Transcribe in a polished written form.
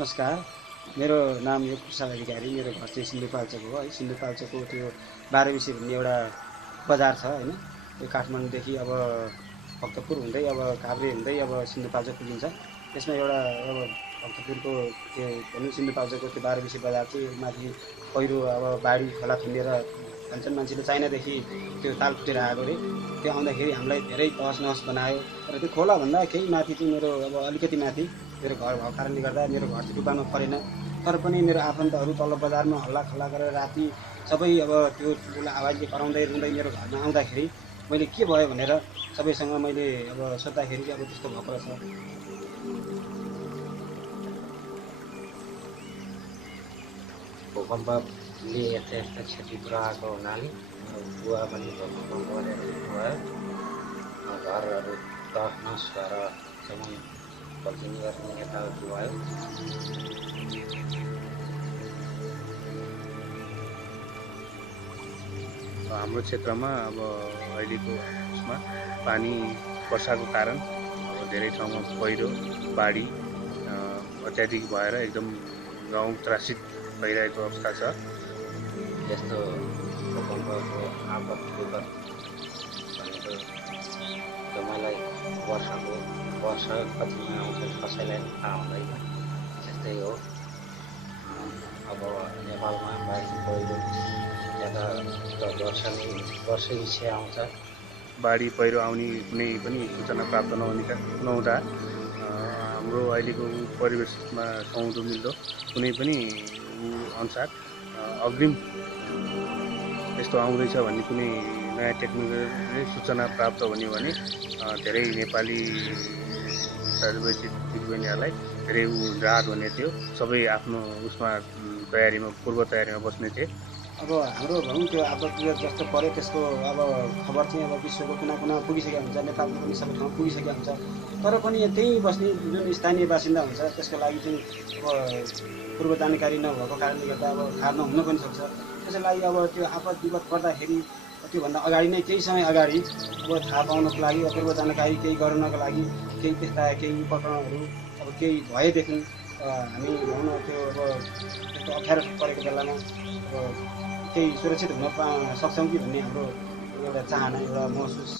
नमस्कार। मेरो नाम यो प्रसाद अधिकारी। मेरो घर चाहिँ सिन्धुपाल्चोक हो है। सिन्धुपाल्चोकको त्यो 12 भन्ने एउटा बजार छ होइन। त्यो काठमाडौँदेखि अब भक्तपुर हुँदै अब काभ्रे हुँदै अब सिन्धुपाल्चोक पुगिन्छ। त्यसमा एउटा अब भक्तपुरको त्यो भनौँ सिन्धुपाल्चोकको त्यो 12 बजार चाहिँ माथि पहिरो अब बाढी खोला थुनेर भन्छन् मान्छेले चाइनादेखि त्यो ताल फुटेर आएको अरे। त्यो आउँदाखेरि हामीलाई धेरै तहस नहस बनायो। तर त्यो खोलाभन्दा केही माथि चाहिँ मेरो अब अलिकति माथि मेरो घर भएको कारणले गर्दा मेरो घर चाहिँ डुबाउनु परेन। तर पनि मेरो आफन्तहरू तल्लो बजारमा हल्ला खल्ला गरेर राति सबै अब त्यो ठुलो आवाजले कराउँदै रुँदै मेरो घरमा आउँदाखेरि मैले के भयो भनेर सबैसँग मैले अब सोद्धाखेरि चाहिँ अब त्यस्तो भएको रहेछ। भूकम्पले यस्ता यस्ता क्षति पुऱ्याएको हुनाले बुवा पनि भूकम्प गरेर भयो। घरहरू तहस नहस भएर जमिन पल्टिने गर्ने यताउति भयो। हाम्रो क्षेत्रमा अब अहिलेको उसमा पानी वर्षाको कारण धेरै ठाउँमा पहिरो बाढी अत्याधिक भएर एकदम गाउँ त्रासित भइरहेको अवस्था छ। यस्तो भूकम्पको आपत विपद भनेको मलाई वर्ष कतिमा आउँछ कसैलाई थाहा हुँदैन। त्यस्तै हो। अब नेपालमा बाढी पहिरो यता वर्षै आउँछ। बाढी पहिरो आउने कुनै पनि सूचना प्राप्त नहुँदा हाम्रो अहिलेको परिवेशमा सुहाउँदो मिल्दो कुनै पनि अनुसार अग्रिम यस्तो आउँदैछ भन्ने कुनै नयाँ टेक्नोलोजीले सूचना प्राप्त हुने भने धेरै नेपाली दाजुभाइ दिदीबहिनीहरूलाई धेरै राहत हुने थियो। सबै आफ्नो उसमा पूर्व तयारीमा बस्ने थिए। अब हाम्रो भनौँ त्यो आपद विपद जस्तो पऱ्यो त्यसको अब खबर चाहिँ अब विश्वको कुना कुना पुगिसकेको हुन्छ। नेपालमा पनि सबै ठाउँ पुगिसकेको हुन्छ। तर पनि त्यहीँ बस्ने जुन स्थानीय बासिन्दा हुन्छ त्यसको लागि चाहिँ अब पूर्व जानकारी नभएको कारणले गर्दा अब थाहा नहुन पनि सक्छ। त्यसको लागि अब त्यो आपद विपद पर्दाखेरि त्योभन्दा अगाडि नै केही समय अगाडि अब थाहा पाउनको लागि पूर्व जानकारी केही गर्नको लागि केही त्यस्ता केही उपकरणहरू अब केही भएदेखि हामी भनौँ न त्यो अब त्यस्तो अप्ठ्यारो परेको बेलामा अब केही सुरक्षित हुन सक्छौँ कि भन्ने हाम्रो एउटा चाहना एउटा महसुस